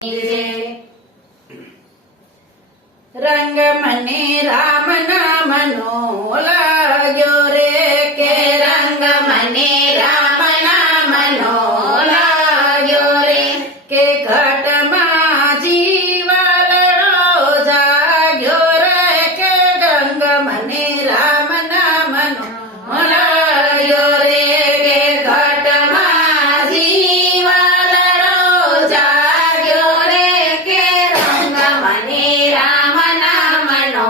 રંગ મને રામ નામનો લાગ્યો રે, કે રંગ મને રામ નામનો લાગ્યો રે, કે ઘટમાં જીવાલડો જાગ્યો રે, કે રંગ મને રામ નામનો લાગ્યો રે, કે ઘટમાં જીવાલડો જાગ્યો રે, કે રંગ મને રામ નામનો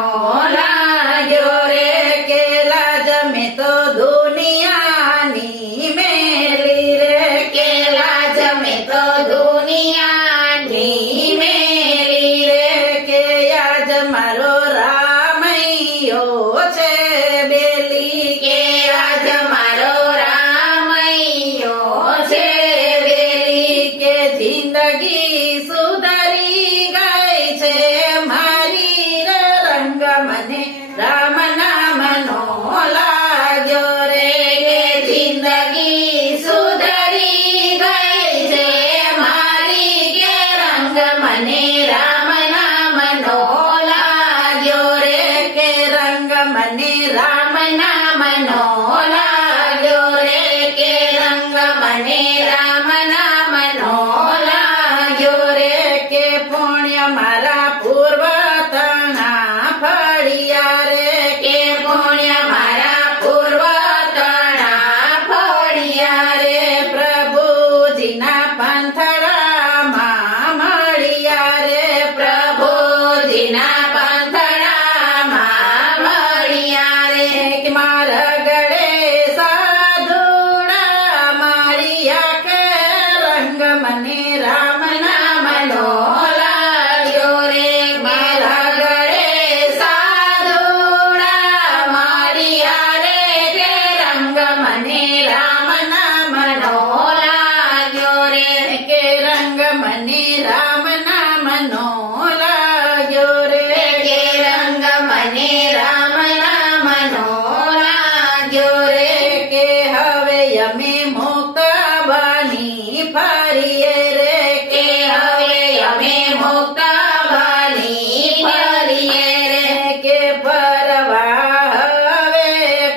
લાગ્યો રે, કે લાજ મેં તો દુનિયાની મેલી રે, કે લાજ મેં તો દુનિયાની મેલી રે, કે આજ મારો રામૈયો છે બેલી, કે આજ મારો રામૈયો છે બેલી, કે જિંદગી સુધરી ગઈ છે મારી રે, રંગ મને રામ નામનો લાગ્યો રે, કે જિંદગી સુધરી ગઈ છે મારી, કે રંગ મને રામ નામનો લાગ્યો રે, કે રંગ મને રામ નામનો લાગ્યો રે, કે રંગ મને રામ નામનો લાગ્યો રે, કે પુણ્ય મારા પૂર્વ તણા ફળિયા રે, કે પુણ્ય મારા પૂર્વ તણા ફળિયા રે, પ્રભુજીના પંથડામાં મળ્યા રે, પ્રભુજીના પંથડામાં મળ્યા રે, કે મારા ગળે સાધુડા મળ્યા, કે રંગ મને રામ નામનો લાગ્યો રે, મારા ગળે સાધુડા મળ્યા રે, કે રંગ મને રામ નામનો લાગ્યો રે, કે રંગ મને રામ નામનો લાગ્યો રે, કે રંગ મને રામ નામનો લાગ્યો રે, કે હવે અમે મુક્ત બની ફરીએ રે, કે હવે અમે મુક્ત બની ફરીએ રે, કે પરવા હવે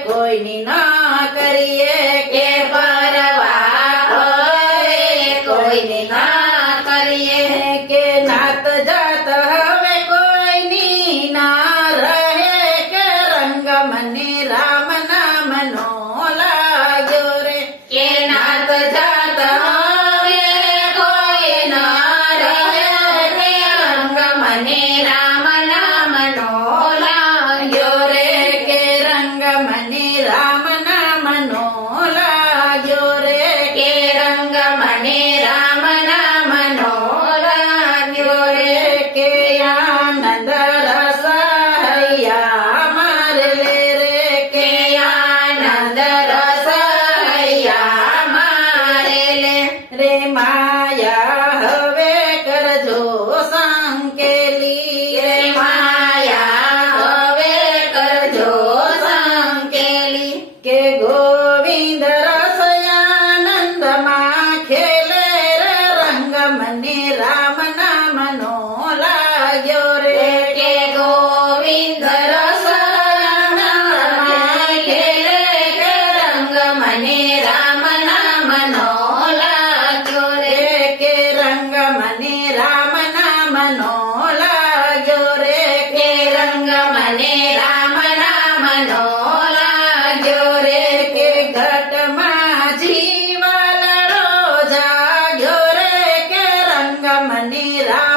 કોઈની ના કરીએ, કે પરવા હવે કોઈની ના કરીએ, કે નાત જાત હવે કોઈની ના રહે, કે રંગ મને રામ નામનો લાગ્યો રે, કે નાત જાત હવે કોઈ ના રહે, કે રંગ મને રામ નામનો લાગ્યો રે, કે રંગ મને રામ નામનો લાગ્યો રે, કે રંગ મને રામ નામનો લાગ્યો રે, કે આનંદ રસ હૈયા મારે લે રે, કે આનંદ રસ હૈયા મારે લે રે, માયા હવે કરજો સંકેલી રે, માયા હવે કરજો સંકેલી, કે ગોવિંદ રસ આનંદમાં ખેલે રે, રંગ મને રામ નામનો લાગ્યો રે, કે ગોવિંદ રસ આનંદમાં ખેલે, કે રંગ મને રામ નામનો લાગ્યો રે, કે રંગ મને રામ નામનો લાગ્યો રે, કે રંગ મને રામ નામનો લાગ્યો રે, કે ઘટમાં જીવાલડો જાગ્યો રે, કે રંગ મને રામ